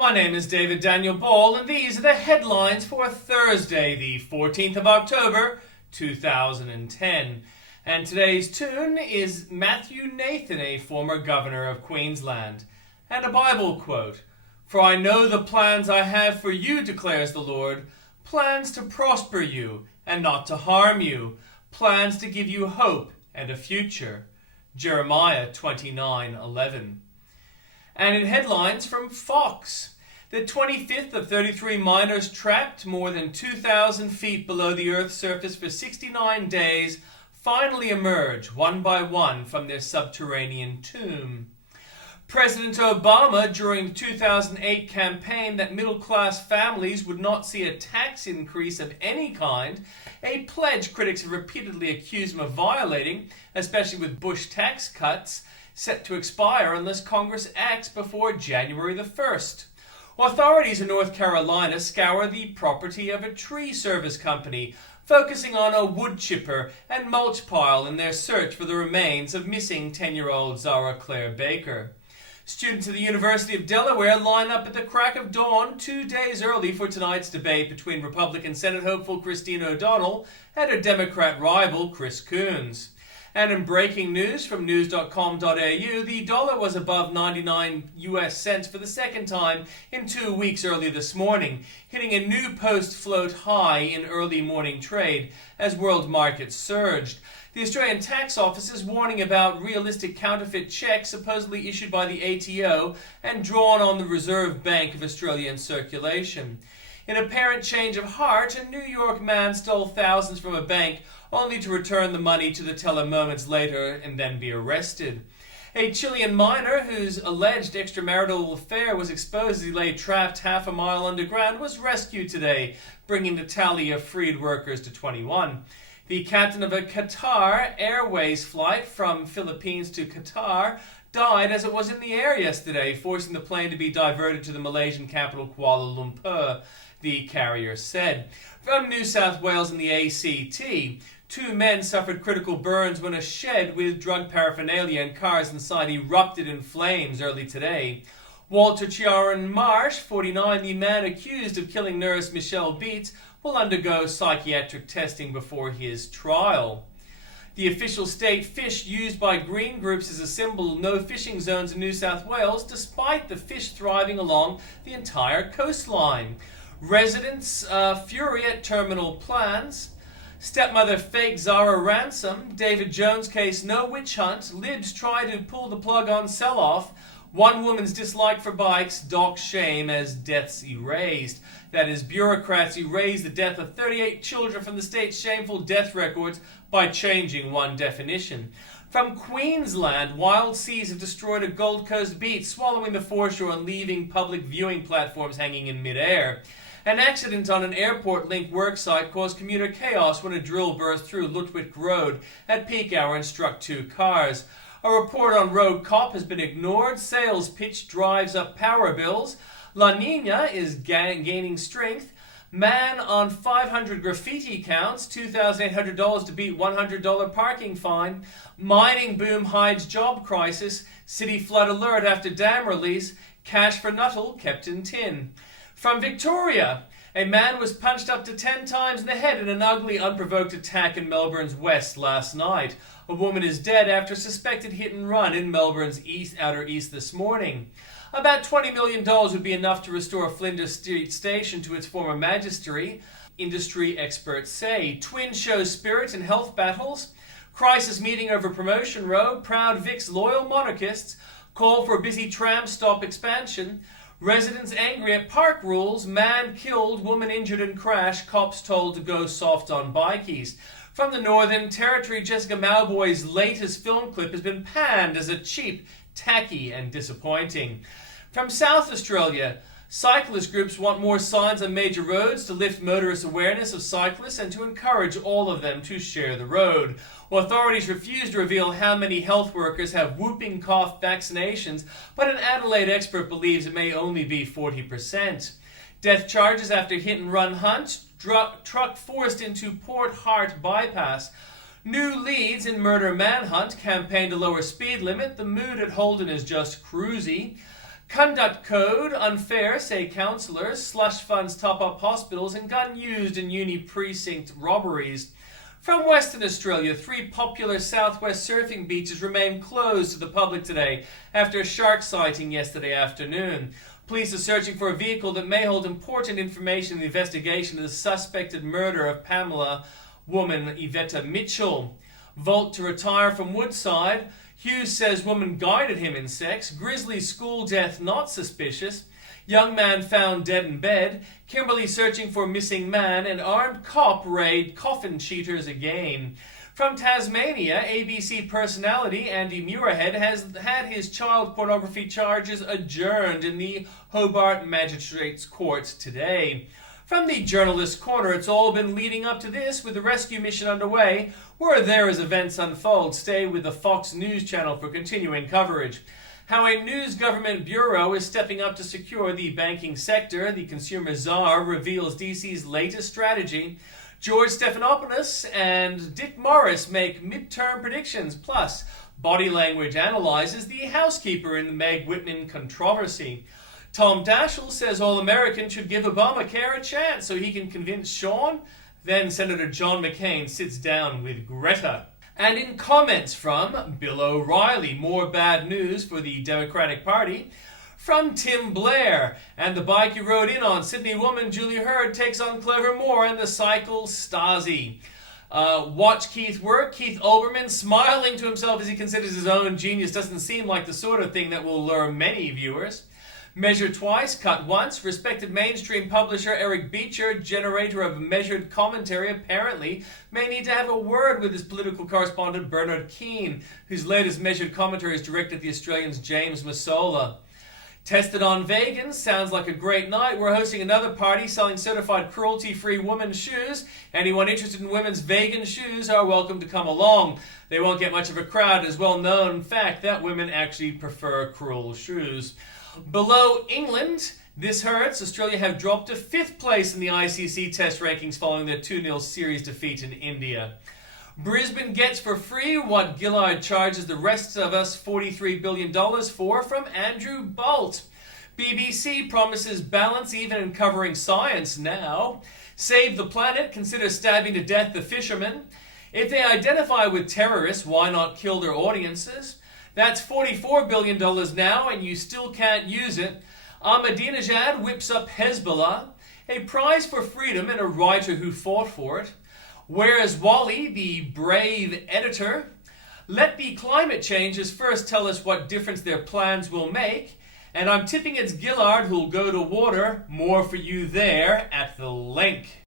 My name is David Daniel Ball, and these are the headlines for Thursday, the 14th of October, 2010. And today's tune is Matthew Nathan, a former governor of Queensland. And a Bible quote, "For I know the plans I have for you, declares the Lord, plans to prosper you and not to harm you, plans to give you hope and a future." Jeremiah 29:11. And in headlines from Fox, the 25th of 33 miners trapped more than 2,000 feet below the Earth's surface for 69 days finally emerge one by one from their subterranean tomb. President Obama, during the 2008 campaign that middle-class families would not see a tax increase of any kind, a pledge critics have repeatedly accused him of violating, especially with Bush tax cuts set to expire unless Congress acts before January the 1st. Authorities in North Carolina scour the property of a tree service company, focusing on a wood chipper and mulch pile in their search for the remains of missing 10-year-old Zara Claire Baker. Students at the University of Delaware line up at the crack of dawn 2 days early for tonight's debate between Republican Senate hopeful Christine O'Donnell and her Democrat rival Chris Coons. And in breaking news from news.com.au, the dollar was above 99 US cents for the second time in 2 weeks early this morning, hitting a new post-float high in early morning trade as world markets surged. The Australian Tax Office is warning about realistic counterfeit checks supposedly issued by the ATO and drawn on the Reserve Bank of Australia in circulation. In a apparent change of heart, a New York man stole thousands from a bank only to return the money to the teller moments later and then be arrested. A Chilean miner whose alleged extramarital affair was exposed as he lay trapped half a mile underground was rescued today, bringing the tally of freed workers to 21. The captain of a Qatar Airways flight from Philippines to Qatar died as it was in the air yesterday, forcing the plane to be diverted to the Malaysian capital Kuala Lumpur, the carrier said. From New South Wales and the ACT, 2 men suffered critical burns when a shed with drug paraphernalia and cars inside erupted in flames early today. Walter Chiaran Marsh, 49, the man accused of killing nurse Michelle Beats, will undergo psychiatric testing before his trial. The official state fish used by green groups as a symbol of no fishing zones in New South Wales, despite the fish thriving along the entire coastline. Residents fury at terminal plans. Stepmother fake Zara ransom. David Jones case no witch hunt. Libs try to pull the plug on sell-off. One woman's dislike for bikes, dock shame as deaths erased. That is, bureaucrats erase the death of 38 children from the state's shameful death records by changing one definition. From Queensland, wild seas have destroyed a Gold Coast beach, swallowing the foreshore and leaving public viewing platforms hanging in midair. An accident on an airport-linked worksite caused commuter chaos when a drill burst through Lutwyck Road at peak hour and struck 2 cars. A report on road cop has been ignored. Sales pitch drives up power bills. La Nina is gaining strength. Man on 500 graffiti counts. $2,800 to beat $100 parking fine. Mining boom hides job crisis. City flood alert after dam release. Cash for Nuttall kept in tin. From Victoria, a man was punched up to 10 times in the head in an ugly, unprovoked attack in Melbourne's west last night. A woman is dead after a suspected hit and run in Melbourne's outer east this morning. About $20 million would be enough to restore Flinders Street Station to its former magistracy, industry experts say. Twin shows spirit in health battles. Crisis meeting over Promotion Road. Proud Vic's loyal monarchists call for busy tram stop expansion. Residents angry at park rules. Man killed, woman injured in crash. Cops told to go soft on bikies. From the Northern Territory, Jessica Mauboy's latest film clip has been panned as a cheap, tacky and disappointing. From South Australia, cyclist groups want more signs on major roads to lift motorist awareness of cyclists and to encourage all of them to share the road. Authorities refuse to reveal how many health workers have whooping cough vaccinations, but an Adelaide expert believes it may only be 40%. Death charges after hit-and-run hunt. Truck forced into Port Hart bypass. New leads in murder manhunt. Campaign to lower speed limit. The mood at Holden is just cruisy. Conduct code unfair, say councillors. Slush funds top up hospitals and gun used in uni precinct robberies. From Western Australia, 3 popular southwest surfing beaches remain closed to the public today after a shark sighting yesterday afternoon. Police are searching for a vehicle that may hold important information in the investigation of the suspected murder of Pamela woman Yvetta Mitchell. Volt to retire from Woodside. Hughes says woman guided him in sex. Grisly school death not suspicious. Young man found dead in bed. Kimberley searching for missing man. And armed cop raid coffin cheaters again. From Tasmania, ABC personality Andy Muirhead has had his child pornography charges adjourned in the Hobart Magistrates Court today. From the Journalist's Corner, it's all been leading up to this, with the rescue mission underway. We're there as events unfold. Stay with the Fox News channel for continuing coverage. How a news government bureau is stepping up to secure the banking sector. The consumer czar reveals DC's latest strategy. George Stephanopoulos and Dick Morris make midterm predictions. Plus, body language analyzes the housekeeper in the Meg Whitman controversy. Tom Daschle says all Americans should give Obamacare a chance so he can convince Sean. Then Senator John McCain sits down with Greta. And in comments from Bill O'Reilly, more bad news for the Democratic Party. From Tim Blair, and the bike you rode in on, Sydney woman Julie Hurd takes on Clever Moore and the cycle Stasi. Watch Keith work. Keith Olbermann smiling to himself as he considers his own genius doesn't seem like the sort of thing that will lure many viewers. Measure twice, cut once. Respected mainstream publisher Eric Beecher, generator of measured commentary, apparently may need to have a word with his political correspondent Bernard Keane, whose latest measured commentary is directed at the Australian's James Massola. Tested on vegans, sounds like a great night. We're hosting another party selling certified cruelty-free women's shoes. Anyone interested in women's vegan shoes are welcome to come along. They won't get much of a crowd, as well known, in fact, that women actually prefer cruel shoes. Below England, this hurts. Australia have dropped to 5th place in the ICC test rankings following their 2-0 series defeat in India. Brisbane gets for free what Gillard charges the rest of us $43 billion for, from Andrew Bolt. BBC promises balance even in covering science now. Save the planet, consider stabbing to death the fishermen. If they identify with terrorists, why not kill their audiences? That's $44 billion now, and you still can't use it. Ahmadinejad whips up Hezbollah. A prize for freedom and a writer who fought for it. Whereas Wally, the brave editor, let the climate changes first tell us what difference their plans will make. And I'm tipping it's Gillard who'll go to water. More for you there at the link.